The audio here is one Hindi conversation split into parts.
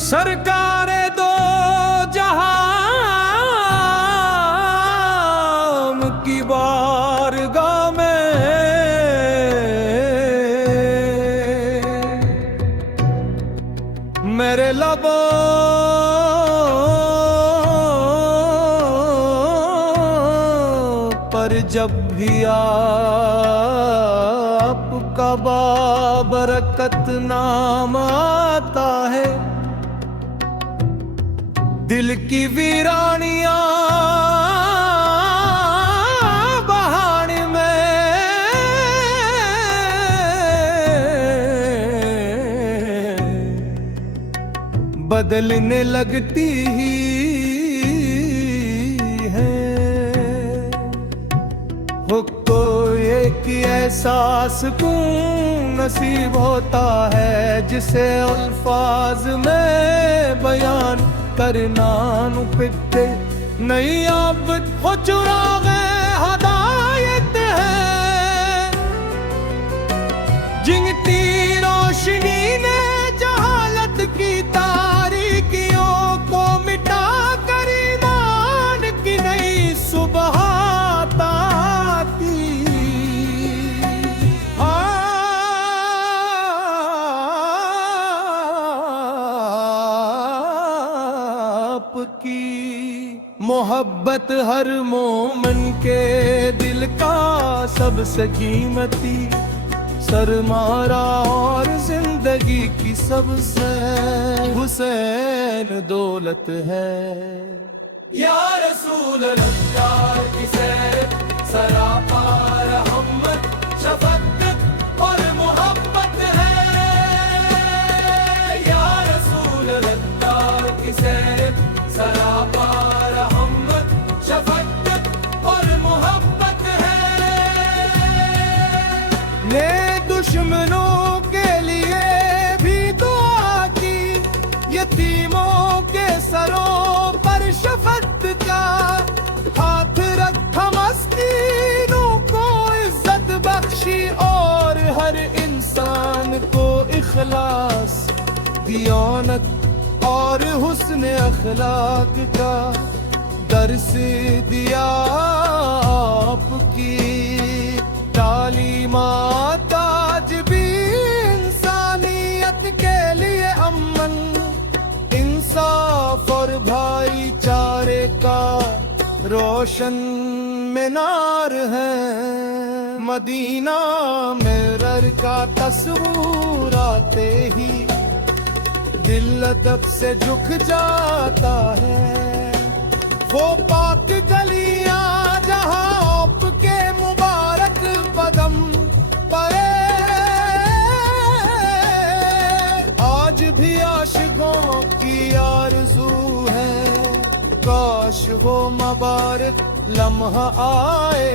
सरकारे दो जहां की बारगाह में मेरे लबों पर जब भी आपका बाबरकत नाम आता है, दिल की वीरानियां बहाने में बदलने लगती ही है। हो कोई एक ऐसा सुकून नसीब होता है जिसे अल्फाज में बयान करना नुपिते नहीं। अब वो चुरागे हदायत है जिंगती रोशनी ने जहालत की तारीकियों को मिटा कर ईमान की नई सुबह की मोहब्बत हर मोमन के दिल का सबसे कीमती सरमारा और जिंदगी की सबसे हुसैन दौलत है। या रसूल अल्लाह की सैर सरापा रहमत शफकत और मोहब्बत है। या रसूल अल्लाह की सैर सरापा रहमत शफकत और मोहब्बत है। ने दुश्मनों के लिए भी दुआ की, यतीमों के सरों पर शफकत का हाथ रखा, मस्कीनों को इज्जत बख्शी और हर इंसान को इखलास दियानत और हुस्न अखलाक का दर्स दिया। आपकी तालीमात आज भी इंसानियत के लिए अमन इंसाफ और भाईचारे का रोशन मीनार है। मदीना मिरर का तस्वीर आते ही दिल अदब से झुक जाता है। वो पाक गलियां जहां आपके मुबारक कदम पड़े, आज भी आशिकों की आरज़ू है काश वो मुबारक लम्हा आए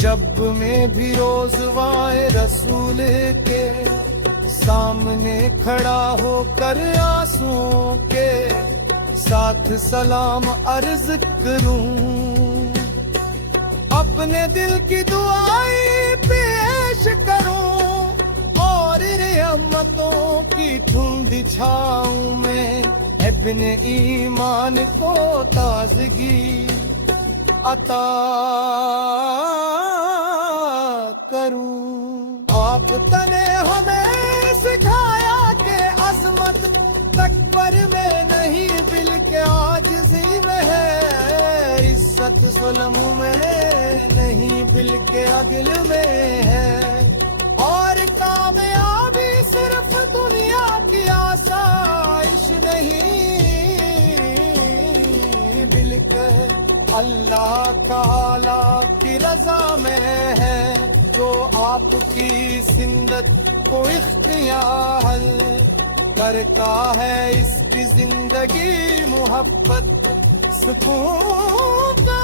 जब में भी रोज़वाए रसूल के सामने खड़ा होकर आंसुओं के साथ सलाम अर्ज करूं। अपने दिल की दुआएं पेश करूं और रहमतों की ठुंड छाऊं मैं अपने ईमान को ताजगी अता करूं। आप तने हमें सिखाया के अजमत तकबर में नहीं दिल के आजिज़ी में है, इज्जत जुल्म में नहीं दिल के अदिल में है, और कामयाबी सिर्फ दुनिया की आसाइश नहीं दिल के अल्लाह ताला की रजा में है। जो आपकी जिंदत को इख्तियार करता है इसकी जिंदगी मोहब्बत सुकून का।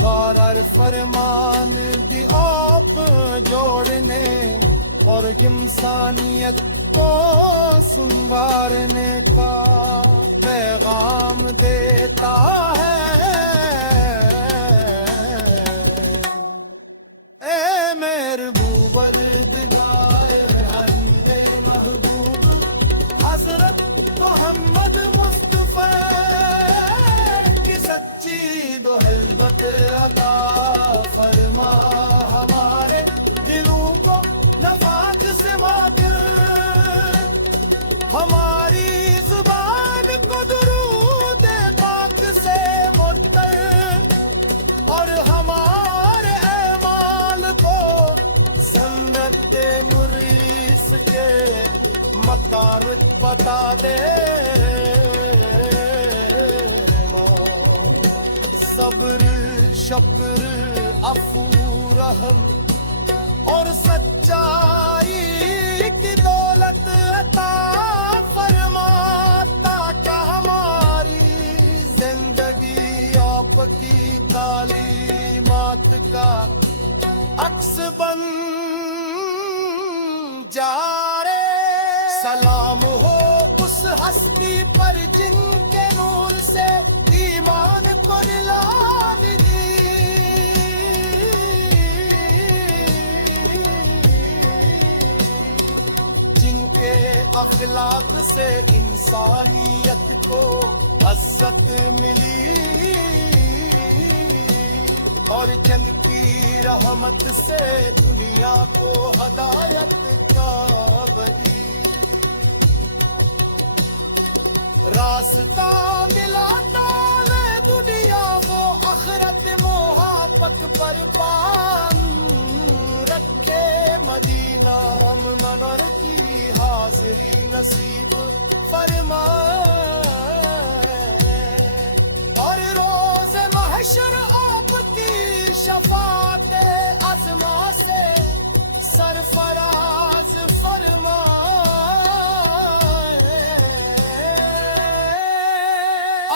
बारर फरमान दी आप जोड़ने और इंसानियत को संवारने का पैगाम देता है। ए मेरबूबरदिगार हरीरे महबूब हजरत मोहम्मद मुस्तफा की सच्ची दोहलबत अता फरमा, हमारे दिलों को नवाज से माकर, हमारी जुबान को दुरूद पाक से मुत्तर, और हमारे ऐमाल को सन्नत मुरीस के मकारित बता दे। सब्र शुक्र अफू रहम और सच्चाई की दौलत अता फरमाता, क्या हमारी जिंदगी आपकी तालीमात का अक्स बन जा रे। सलाम हो उस हस्ती पर जिनके नूर से ईमान को निलान दी, जिनके अखलाक से इंसानियत को इज्जत मिली, और जन की रहमत से दुनिया को हदायत का बही रास्ता मिलाता है दुनिया वो आखिरत मोहब्बत पर पान रखे। मदीना मनर की हाजिरी नसीब फरमाए, और रोज महशर आपकी शफात अज़मा से सरफराज फरमाए।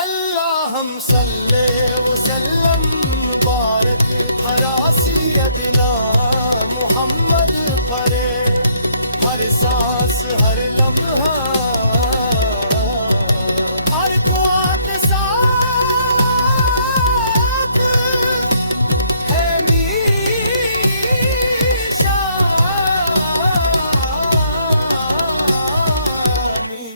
अल्लाहुम सल्ले वसल्लम मुबारक फरा सय्यदना मुहम्मद परे, हर सांस हर लम्हा हर क़ुव्वत साथ है मेरी शामी।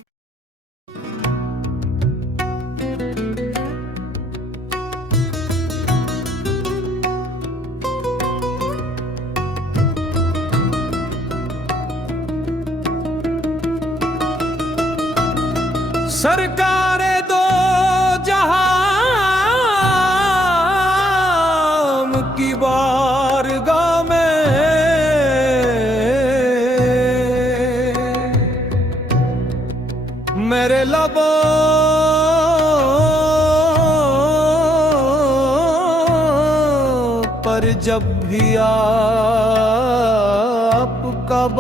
सरकारे दो जहां की बारगाह में मेरे लबों पर जब भी आपका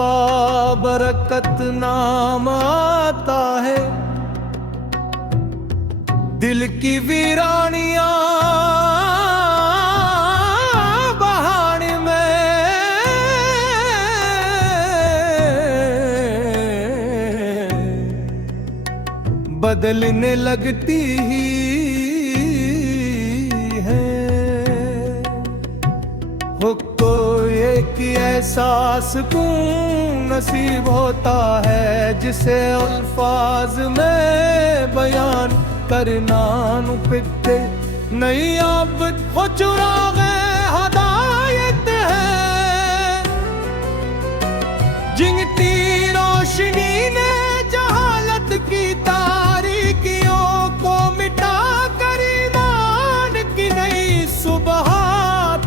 बाबरकत नाम आता है, दिल की वीरानियां बहाने में बदलने लगती ही है। हो कोई एक ऐसा सुकून नसीब होता है जिसे अल्फाज में बयान करना नु पिते नहीं। अब वो चुरागे हदायत है जिंगती रोशनी ने जहालत की तारीकियों को मिटा कर ईमान की नई सुबह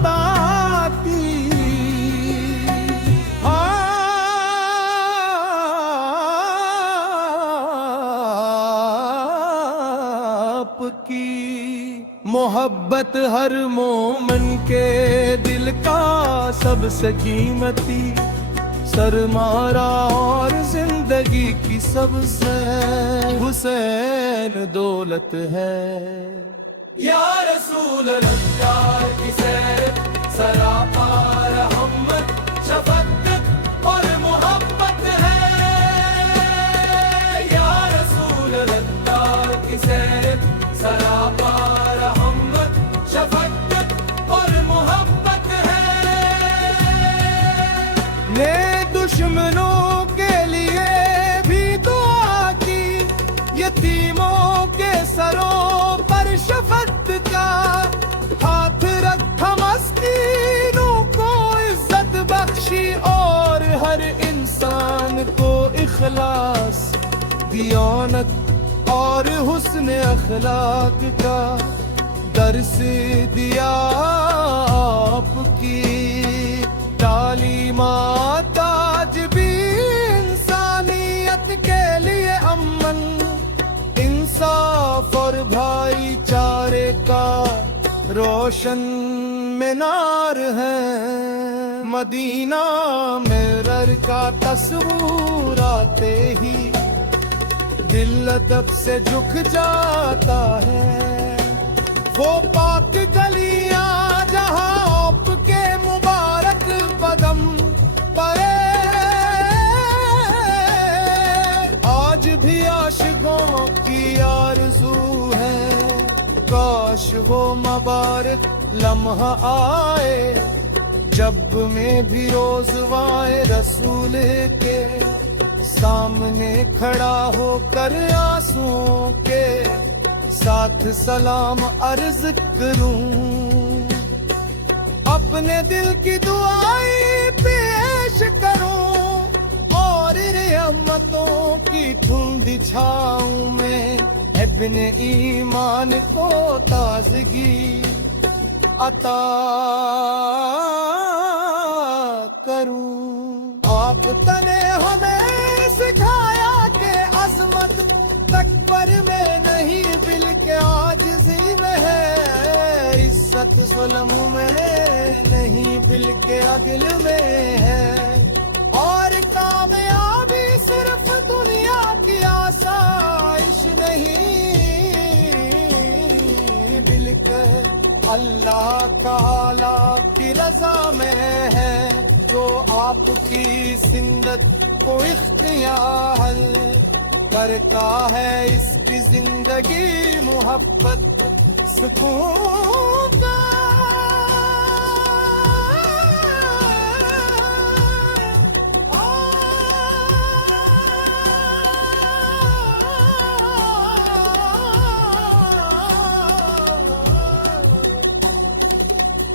ताकी। आपकी मोहब्बत हर मोमन के दिल का सबसे कीमती सरमारा और जिंदगी की सबसे हुसैन दौलत है। या रसूल अल्लाह की सैर सरापा रहमत शफकत और मोहब्बत है। इखलास, दियानत और हुस्न अखलाक का दर्स दिया आपकी तालीमात आज भी इंसानियत के लिए अमन, इंसाफ और भाईचारे का रोशन मीनार है। मदीना मिरर का तस्वीर आते ही दिल अदब से झुक जाता है। वो पाक गलियां जहां आपके मुबारक कदम पड़े, आज भी आशिकों की आरज़ू है काश वो मुबारक लम्हा आए जब मैं भी रोज़वाए रसूल के सामने खड़ा होकर आंसुओं के साथ सलाम अर्ज करूं। अपने दिल की दुआएं पेश करूं और रहमतों की ठुंडी छाऊं में इब्ने ईमान को ताजगी अता करूं। आप तने हमें सिखाया कि अजमत तकबर में नहीं बिल के आजिज़ी में है, इज्जत जुल्म में नहीं बिल के अगिल में है, और कामयाबी सिर्फ दुनिया की आसाइश नहीं बिल के अल्लाह ताला की रजा में है, जो आपकी जिंदत को इख्तियार करता है इसकी जिंदगी मोहब्बत सुकून का।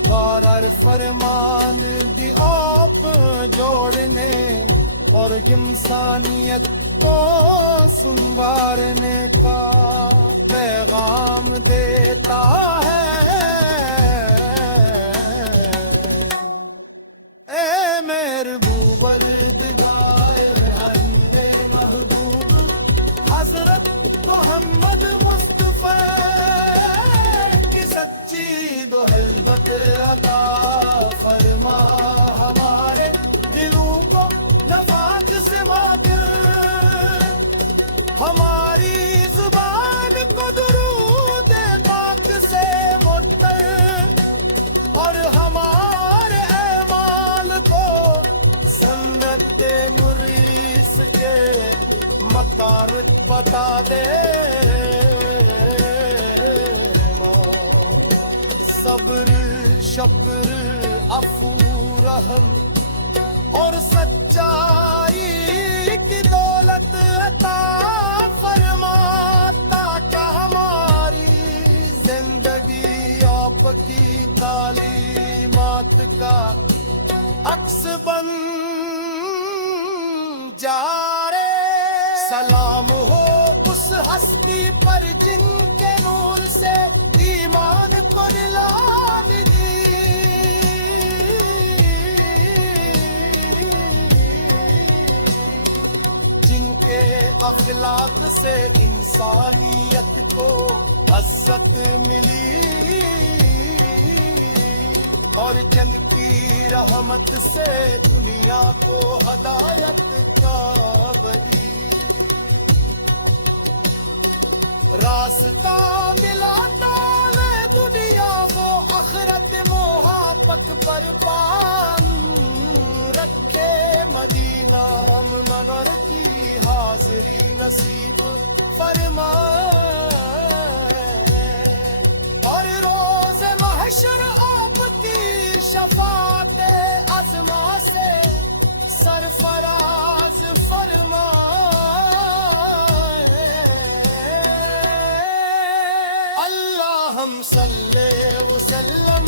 बार फरमान दी आप जोड़ने और इंसानियत को संवारने का पैगाम देता है। ए मेहबूबर दिगाए हन्ने महबूब हजरत मोहम्मद मुस्तफा की सच्ची दोहलबत अता फरमा, हमारे दिलों को नमाज से माकर हमारी जुबान को दुरूद पाक से मुअत्तर और हमारे ऐमाल को सुन्नत मुरीस के मकारित बता दे। सब्र शुक्र अफू रहम और सच्चाई की दौलत अता फरमाता क्या हमारी जिंदगी आपकी तालीमात का अक्स बन जा रे। सलाम हो उस हस्ती पर जिनके नूर से ईमान को नीलाम दी, जिनके अखलाक से इंसानियत को इज्जत मिली और जन की रहमत से दुनिया को हदायत का बदी। रास्ता मिलाता ले दुनिया को आखिरत मोहब्बत पर पान रखे, मदीना मनर की हाजिरी नसीब फरमाए और रोज महशर आपकी शफात अज़मा से सरफराज फरमाए। अल्लाहुम्मा सल्ले वसल्लम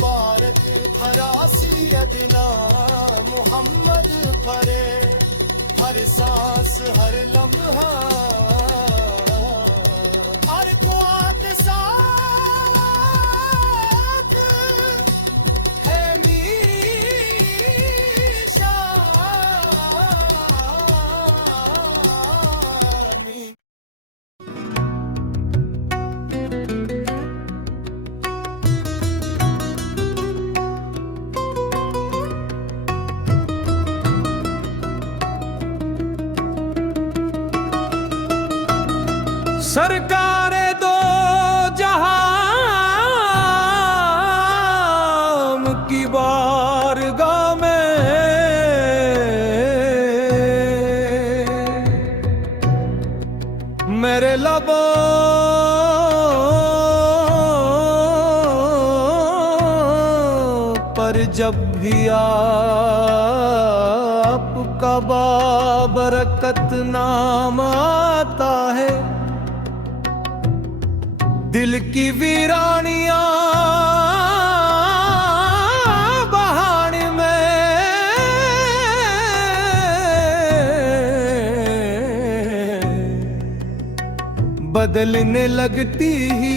बारक फरासी अदना मोहम्मद परे, हर सांस हर लम्हा हर ख्वाब साथ है मीशा मी सरकारे दो जहां की बारगाह में मेरे लबों पर जब भी आपका बाबरकत नाम आता है, दिल की वीरानियां बहाने में बदलने लगती ही